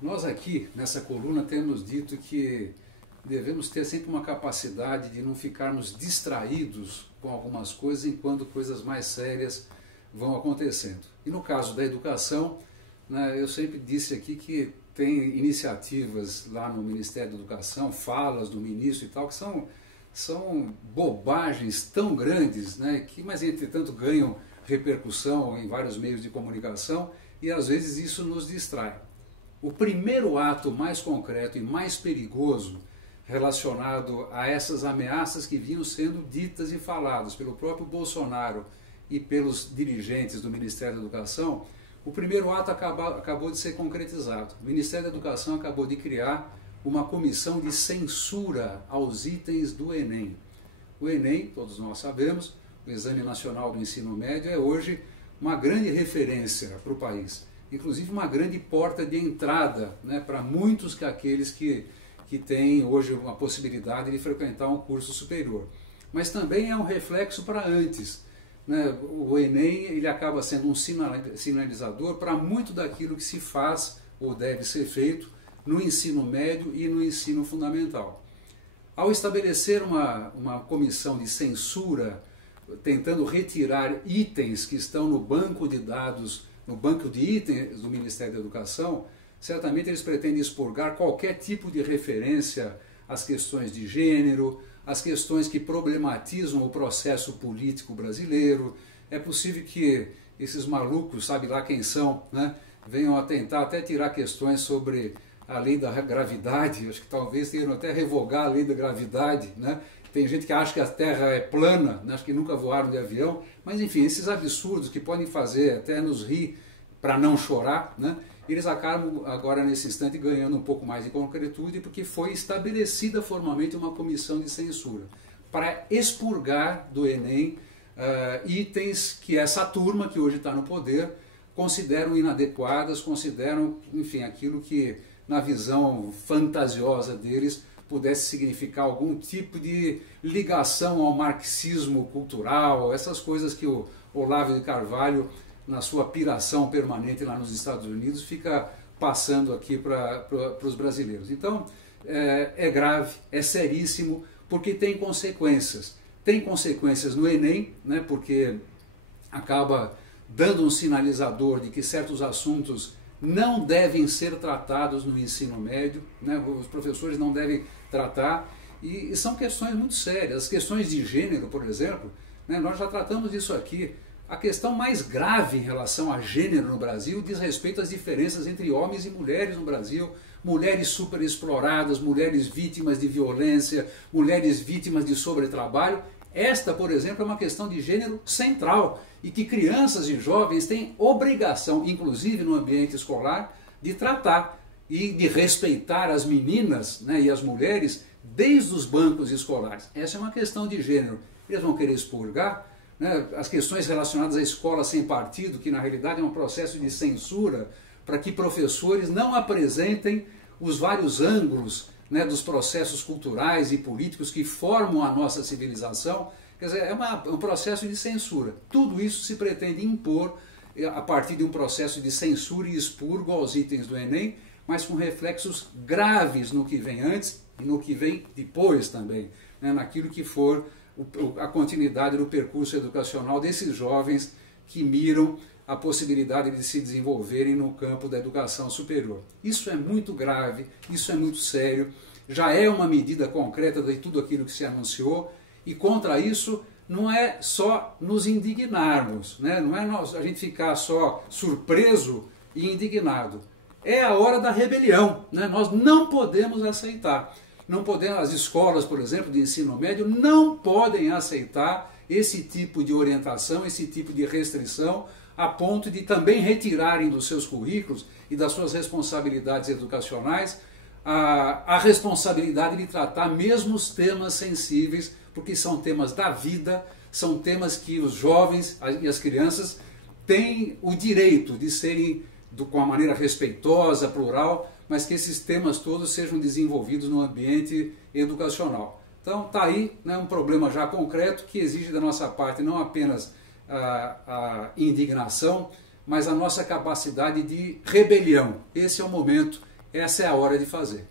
Nós aqui, nessa coluna, temos dito que devemos ter sempre uma capacidade de não ficarmos distraídos com algumas coisas enquanto coisas mais sérias vão acontecendo. E no caso da educação, né, eu sempre disse aqui que tem iniciativas lá no Ministério da Educação, falas do ministro e tal, que são bobagens tão grandes, né, que, mas entretanto ganham repercussão em vários meios de comunicação e às vezes isso nos distrai. O primeiro ato mais concreto e mais perigoso relacionado a essas ameaças que vinham sendo ditas e faladas pelo próprio Bolsonaro e pelos dirigentes do Ministério da Educação, o primeiro ato acabou de ser concretizado. O Ministério da Educação acabou de criar uma comissão de censura aos itens do Enem. O Enem, todos nós sabemos, o Exame Nacional do Ensino Médio, é hoje uma grande referência para o país. Inclusive uma grande porta de entrada, né, para muitos daqueles que têm hoje uma possibilidade de frequentar um curso superior. Mas também é um reflexo para antes. Né? O Enem ele acaba sendo um sinalizador para muito daquilo que se faz ou deve ser feito no ensino médio e no ensino fundamental. Ao estabelecer uma comissão de censura, tentando retirar itens que estão no banco de dados, no banco de itens do Ministério da Educação, certamente eles pretendem expurgar qualquer tipo de referência às questões de gênero, às questões que problematizam o processo político brasileiro. É possível que esses malucos, sabe lá quem são, né, venham a tentar até tirar questões sobre a lei da gravidade, acho que talvez tenham até revogar a lei da gravidade, né? Tem gente que acha que a Terra é plana, acho que nunca voaram de avião, mas enfim, esses absurdos que podem fazer até nos rir para não chorar, né? Eles acabam agora nesse instante ganhando um pouco mais de concretude porque foi estabelecida formalmente uma comissão de censura para expurgar do Enem itens que essa turma que hoje está no poder consideram inadequadas, consideram, enfim, aquilo que na visão fantasiosa deles pudesse significar algum tipo de ligação ao marxismo cultural, essas coisas que o Olavo de Carvalho, na sua piração permanente lá nos Estados Unidos, fica passando aqui para os brasileiros. Então, é grave, é seríssimo, porque tem consequências. Tem consequências no Enem, né, porque acaba dando um sinalizador de que certos assuntos não devem ser tratados no ensino médio, né? Os professores não devem tratar, e são questões muito sérias. As questões de gênero, por exemplo, né, nós já tratamos disso aqui. A questão mais grave em relação a gênero no Brasil diz respeito às diferenças entre homens e mulheres no Brasil, mulheres superexploradas, mulheres vítimas de violência, mulheres vítimas de sobretrabalho. Esta, por exemplo, é uma questão de gênero central e que crianças e jovens têm obrigação, inclusive no ambiente escolar, de tratar e de respeitar as meninas, né, e as mulheres desde os bancos escolares. Essa é uma questão de gênero. Eles vão querer expurgar, né, as questões relacionadas à escola sem partido, que na realidade é um processo de censura para que professores não apresentem os vários ângulos, né, dos processos culturais e políticos que formam a nossa civilização. Quer dizer, é um processo de censura. Tudo isso se pretende impor a partir de um processo de censura e expurgo aos itens do Enem, mas com reflexos graves no que vem antes e no que vem depois também, né, naquilo que for a continuidade do percurso educacional desses jovens que miram a possibilidade de se desenvolverem no campo da educação superior. Isso é muito grave, isso é muito sério, já é uma medida concreta de tudo aquilo que se anunciou, e contra isso não é só nos indignarmos, né? Não é a gente ficar só surpreso e indignado. É a hora da rebelião, né? Nós não podemos aceitar. Não podemos, as escolas, por exemplo, de ensino médio, não podem aceitar esse tipo de orientação, esse tipo de restrição, a ponto de também retirarem dos seus currículos e das suas responsabilidades educacionais a responsabilidade de tratar mesmo os temas sensíveis, porque são temas da vida, são temas que os jovens e as crianças têm o direito de serem com uma maneira respeitosa, plural, mas que esses temas todos sejam desenvolvidos no ambiente educacional. Então está aí, né, um problema já concreto que exige da nossa parte não apenas a indignação, mas a nossa capacidade de rebelião. Esse é o momento, essa é a hora de fazer.